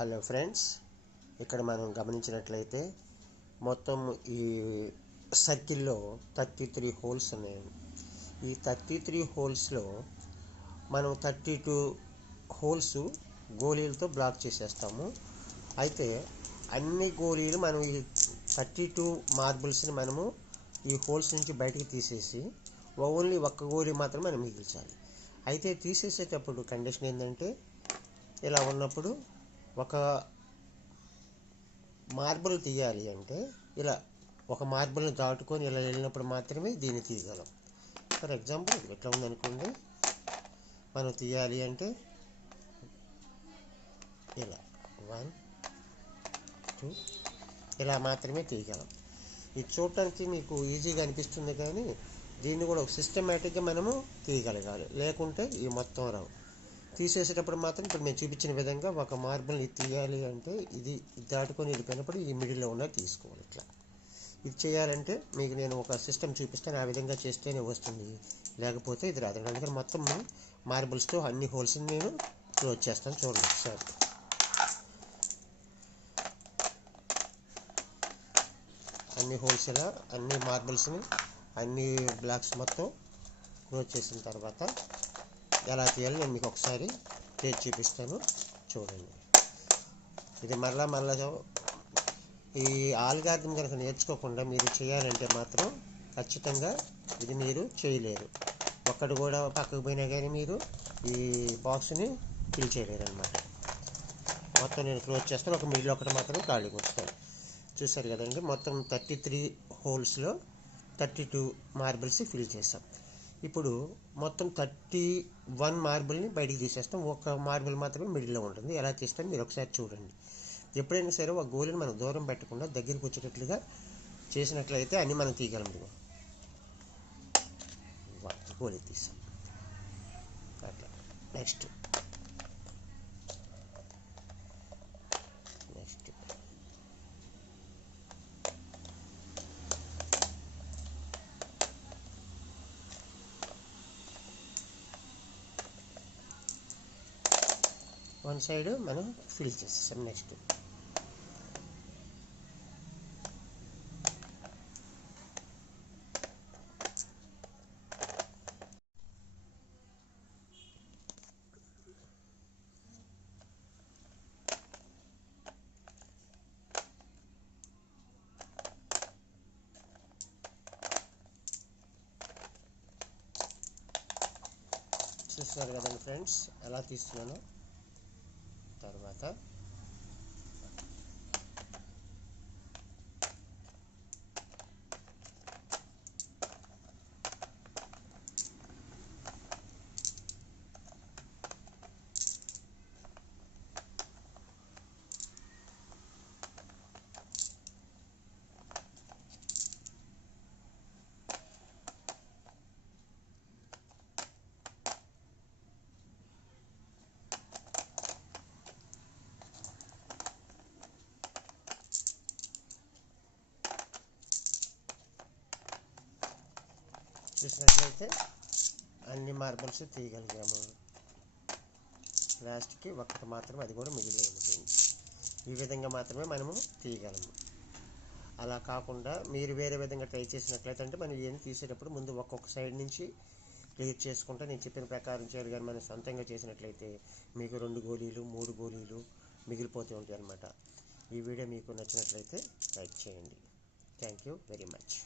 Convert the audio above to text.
Hello friends, ఇక్కడ మనం గమనించినట్లయితే మొత్తం ఈ సర్కిల్లో 33 హోల్స్ ఉన్నాయి. ఈ 33 హోల్స్లో మనం 32 హోల్స్ గోళీలతో బ్లాక్ చేసేస్తాము. అయితే అన్ని గోళీలు మనం ఈ 32 మార్బుల్స్ని మనము ఈ హోల్స్ నుంచి బయటికి తీసేసి ఓన్లీ ఒక్క గోళీ మాత్రం మనం మిగిల్చాలి. అయితే తీసేసేటప్పుడు కండిషన్ ఏంటంటే, ఇలా ఉన్నప్పుడు ఒక మార్బుల్ తీయాలి అంటే ఇలా ఒక మార్బుల్ని దాటుకొని ఇలా వెళ్ళినప్పుడు మాత్రమే దీన్ని తీయగలం. ఫర్ ఎగ్జాంపుల్ ఇది ఎట్లా ఉందనుకోండి, మనం తీయాలి అంటే ఇలా 1 2 ఇలా మాత్రమే తీయగలం. ఇది చూడటానికి మీకు ఈజీగా అనిపిస్తుంది, కానీ దీన్ని కూడా ఒక సిస్టమేటిక్గా మనము తీయగలగాలి, లేకుంటే ఈ మొత్తం రావు. తీసేసేటప్పుడు మాత్రం ఇప్పుడు నేను చూపించిన విధంగా ఒక మార్బుల్ని తీయాలి అంటే ఇది దాటుకొని వెళ్ళిపోయినప్పుడు ఈ మిడిల్లో ఉన్న తీసుకోవాలి. ఇట్లా ఇది చేయాలంటే మీకు నేను ఒక సిస్టమ్ చూపిస్తాను, ఆ విధంగా చేస్తేనే వస్తుంది, లేకపోతే ఇది రాదు. అందుకని మొత్తం మార్బుల్స్తో అన్ని హోల్స్ని నేను క్లోజ్ చేస్తాను. చూడండి సార్, అన్ని హోల్స్ ఇలా అన్ని మార్బుల్స్ని అన్ని బ్లాక్స్ మొత్తం క్లోజ్ చేసిన తర్వాత ఎలా తీయాలి నేను మీకు ఒకసారి చేసి చూపిస్తాను. చూడండి, ఇది మళ్ళా ఈ ఆల్గారిథం కనుక నేర్చుకోకుండా మీరు చేయాలంటే మాత్రం ఖచ్చితంగా ఇది మీరు చేయలేరు. ఒక్కడు కూడా పక్కకు పోయినా కానీ మీరు ఈ బాక్స్ని ఫిల్ చేయలేరు అనమాట. మొత్తం నేను క్లోజ్ చేస్తాను, ఒక మిడిల్ ఒకటి మాత్రం ఖాళీగా ఉంచుతాను. చూసారు కదండి, మొత్తం 33 హోల్స్లో 32 మార్బుల్స్ ఫిల్ చేస్తాం. ఇప్పుడు మొత్తం 31 మార్బుల్ని బయటికి తీసేస్తాం, ఒక మార్బుల్ మాత్రమే మిడిల్లో ఉంటుంది. ఎలా తీస్తాం మీరు ఒకసారి చూడండి. ఎప్పుడైనా సరే ఒక గోళీని మనం దూరం పెట్టకుండా దగ్గరికి వచ్చేటట్లుగా చేసినట్లయితే అన్నీ మనం తీయగలం. గోళీ తీసాం అట్లా. నెక్స్ట్ వన్ సైడ్ మనం ఫిల్ చేసేసాం. నెక్స్ట్ చూస్తున్నారు కదండి ఫ్రెండ్స్, ఎలా తీస్తున్నాను. తర్వాత చూసినట్లయితే అన్ని మార్బుల్స్ తీయగలిగాము. లాస్ట్కి ఒక్కటి మాత్రం, అది కూడా మిగిలి ఉండిపోయింది. ఈ విధంగా మాత్రమే మనము తీయగలము. అలా కాకుండా మీరు వేరే విధంగా ట్రై చేసినట్లయితే అంటే మనం ఏం తీసేటప్పుడు ముందు ఒక్కొక్క సైడ్ నుంచి క్లియర్ చేసుకుంటే నేను చెప్పిన ప్రకారం చేయాలి. కానీ మనం సొంతంగా చేసినట్లయితే మీకు 2 గోళీలు 3 గోళీలు మిగిలిపోతూ ఉంటాయి అన్నమాట. ఈ వీడియో మీకు నచ్చినట్లయితే లైక్ చేయండి. Thank you very much.